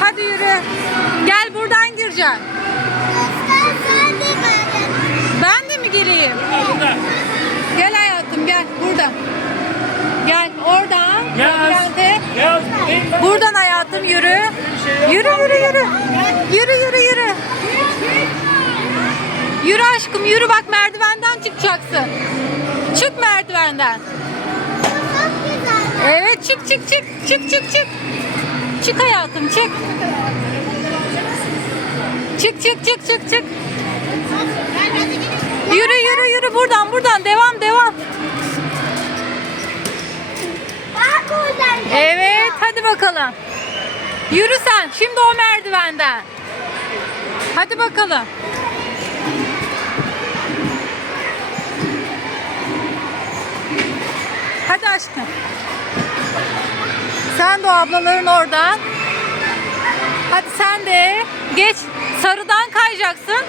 Hadi yürü. Gel buradan gireceğim. Ben de mi gireyim? Gel hayatım gel buradan. Gel oradan. Labirente. Buradan hayatım yürü. Yürü yürü yürü. Yürü yürü yürü. Yürü aşkım yürü bak merdivenden çıkacaksın. Çık merdivenden. Evet çık çık çık çık çık çık. Çık hayatım çık. Çık çık çık çık çık. Yürü yürü yürü buradan buradan devam devam. Evet hadi bakalım. Yürü sen şimdi o merdivenden. Hadi bakalım. Sen de o ablaların oradan. Hadi sen de geç. Sarıdan kayacaksın.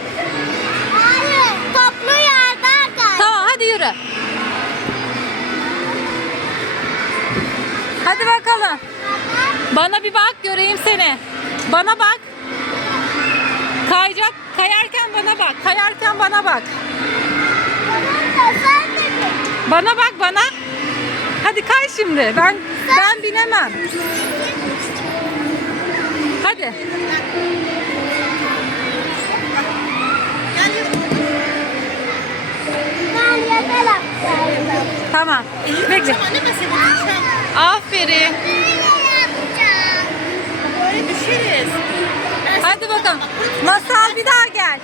Hayır. Toplu yerden kay. Tamam hadi yürü. Hadi bakalım. Bana bir bak göreyim seni. Bana bak. Kayacak. Kayarken bana bak. Kayarken bana bak. Bana bak bana. Hadi kay şimdi. Ben ben binemem. Hadi. Tamam. Bekle. Aferin. Hadi bakalım. Masal bir daha gel.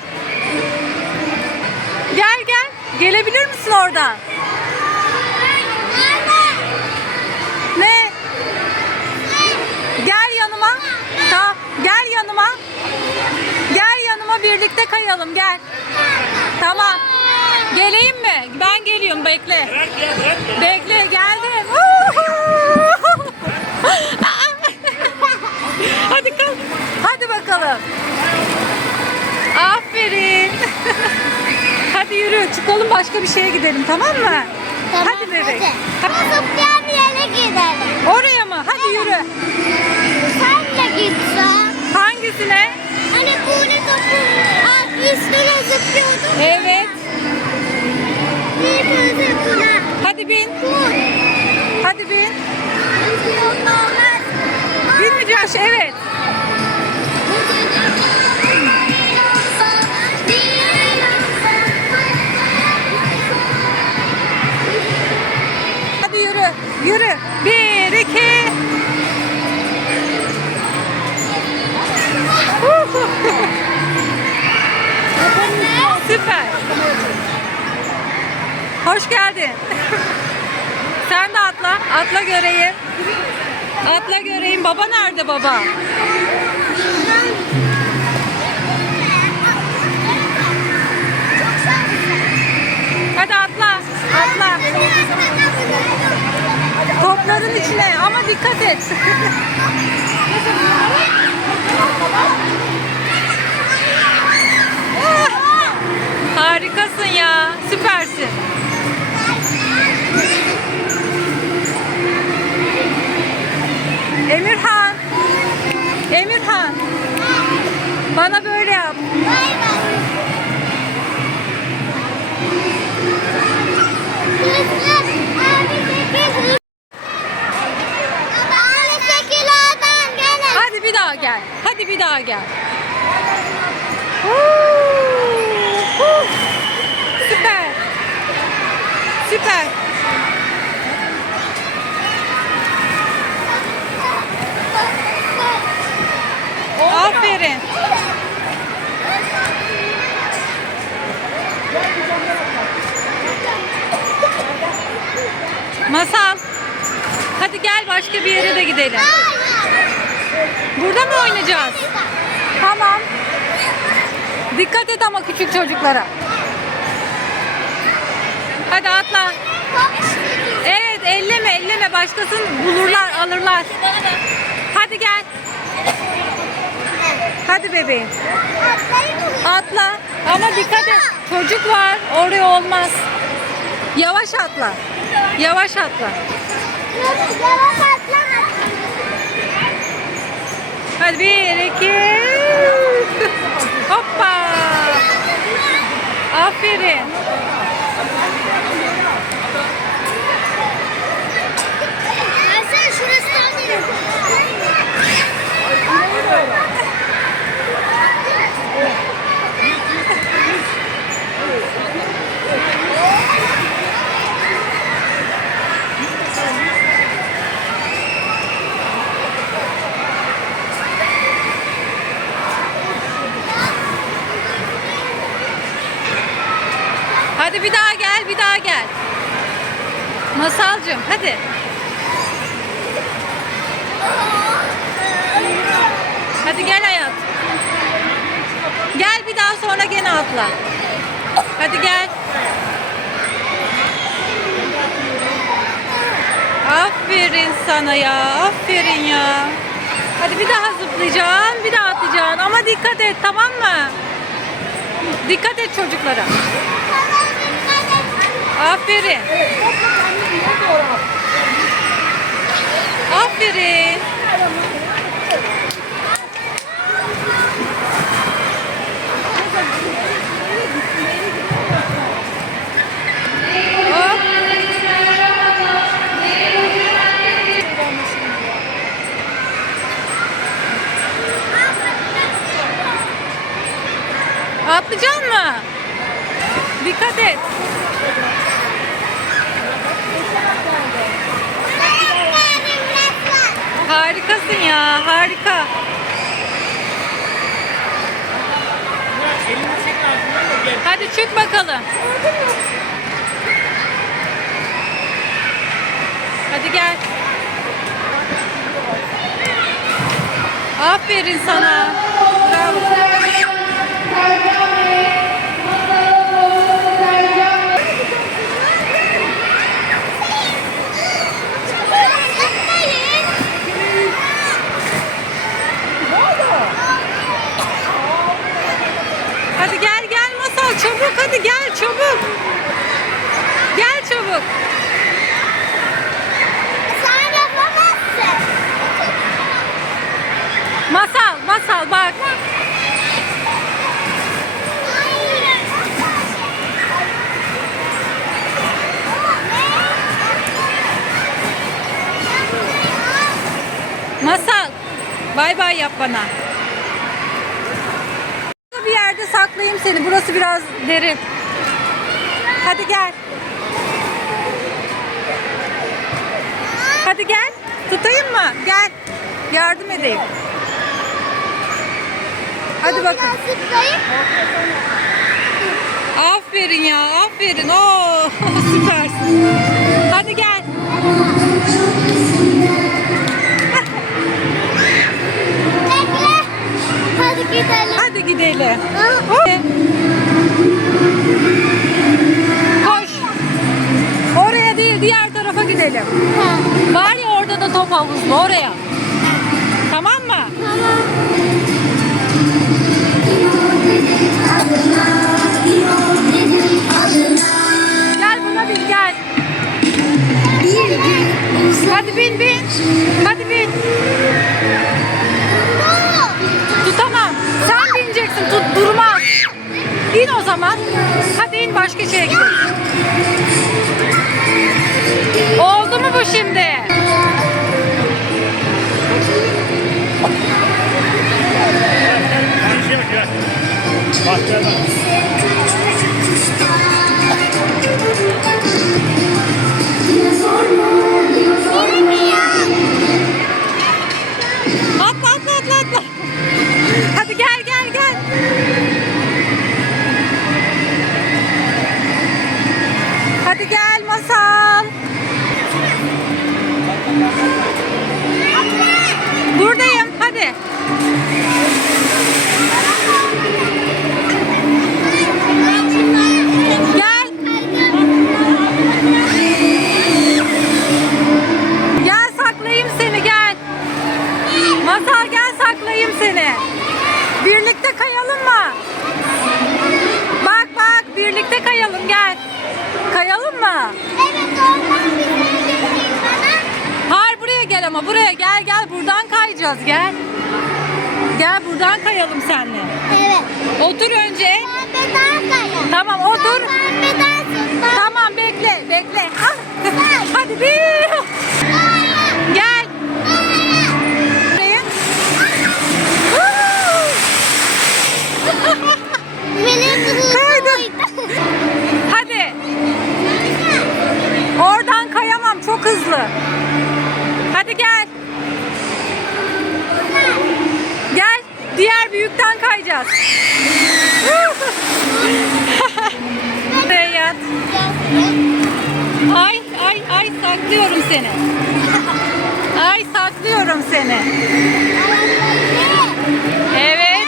Gel gel. Gelebilir misin oradan? Birlikte kayalım gel. Tamam. Geleyim mi? Ben geliyorum bekle. Bekle geldim. Hadi kalk. Hadi bakalım. Aferin. Hadi yürü çıkalım başka bir şeye gidelim tamam mı? Tamam, hadi bebek. Hadi. Zıplayan bir yere gidelim. Oraya mı? Hadi evet. yürü. Sen de gitsen. Hangisine? Hani bunu topu üstüne lezzetli Hoş geldin. Sen de atla. Atla göreyim. Atla göreyim. Baba nerede baba? Hadi atla. Atla. Topların içine ama dikkat et. Harikasın ya. Süpersin. Emirhan. Emirhan. Bana böyle yap. Bay bir yere de gidelim. Burada mı oynayacağız? Tamam. Dikkat et ama küçük çocuklara. Hadi atla. Evet elleme elleme Başkasını bulurlar alırlar. Hadi gel. Hadi bebeğim. Atla. Ama dikkat et. Çocuk var. Oraya olmaz. Yavaş atla. Yavaş atla. Yavaş atla. Hadi bir, iki. Hoppa. Aferin. gel bir daha gel. Masalcım hadi. Hadi gel hayat. Gel bir daha sonra gene atla. Hadi gel. Aferin sana ya. Aferin ya. Hadi bir daha zıplayacaksın, bir daha atacaksın. Ama dikkat et tamam mı? Dikkat et çocuklara. Aferin. Aferin. Atlayacak mı? Dikkat et. harikasın ya. Harika. Hadi çık bakalım. Hadi gel. Aferin sana. Bravo. çabuk hadi gel çabuk. Gel çabuk. Sen yapamazsın. Masal, masal bak. Masal, bay bay yap bana yerde saklayayım seni. Burası biraz derin. Hadi gel. Hadi gel. Tutayım mı? Gel. Yardım edeyim. Hadi bakın. Aferin ya. Aferin. Oo, süpersin. Hadi gel. öyle. Koş. Oraya değil diğer tarafa gidelim. Var ya orada da top havuzlu oraya. Tamam mı? Tamam. Gel buna bin gel. Bin bin. Hadi bin bin. Hadi bin. İn o zaman. Hadi in başka şeye gidelim. Oldu mu bu şimdi? Bak, gel buradan kayacağız gel. Gel buradan kayalım senle. Evet. Otur önce. Ben Tamam otur. Ben beden Tamam bekle bekle. Ah. Hadi bir. Gel. Benim biraz. Beyat. ay ay ay saklıyorum seni. Ay saklıyorum seni. Evet.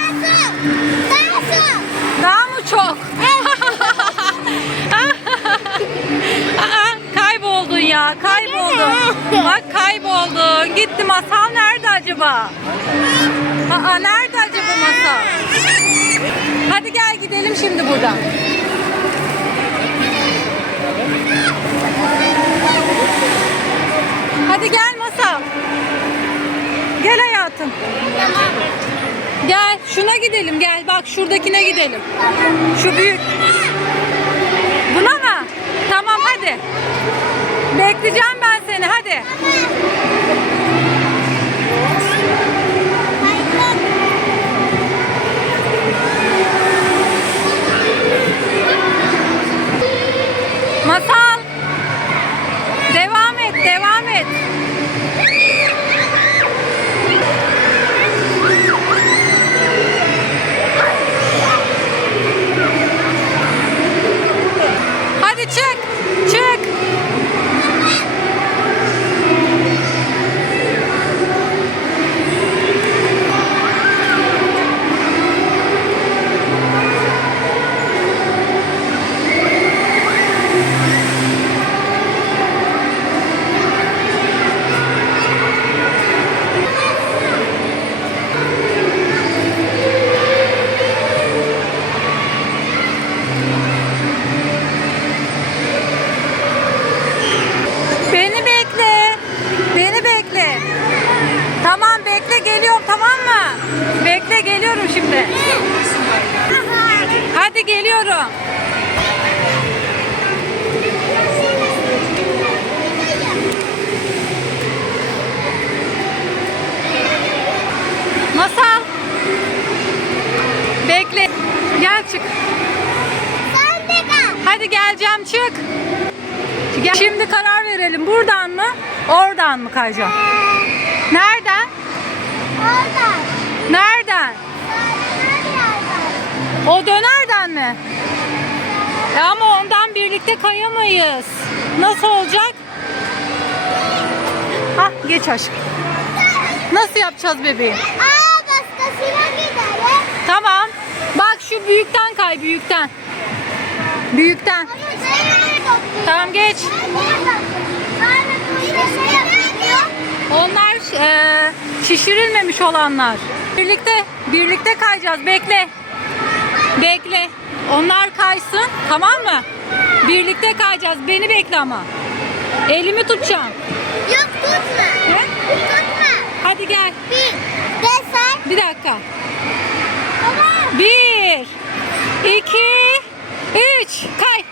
Daha mı çok? Aa, kayboldun ya kayboldun. Bak kayboldun. Gitti masal nerede acaba? Aa, nerede acaba? Tatlı masa. Hadi gel gidelim şimdi buradan. Hadi gel masa. Gel hayatım. Tamam. Gel şuna gidelim gel bak şuradakine gidelim. Şu büyük. Buna mı? Tamam hadi. Bekleyeceğim ben seni hadi. Tamam. geliyorum. Masal. Bekle. Gel çık. Hadi geleceğim çık. Gel. Şimdi karar verelim. Buradan mı? Oradan mı kayacağım? Ee, Nereden? Oradan. O dönerden mi? E ama ondan birlikte kayamayız. Nasıl olacak? Ha geç aşk. Nasıl yapacağız bebeğim? Aa başkasına gider. Tamam. Bak şu büyükten kay büyükten. Büyükten. Tamam geç. Şey Onlar e, şişirilmemiş olanlar. Birlikte birlikte kayacağız. Bekle. Bekle. Onlar kaysın. Tamam mı? Birlikte kayacağız. Beni bekle ama. Elimi tutacağım. Yok tutma. He? Tutma. Hadi gel. Bir. Desen. Bir dakika. Baba. Bir. iki, Üç. Kay.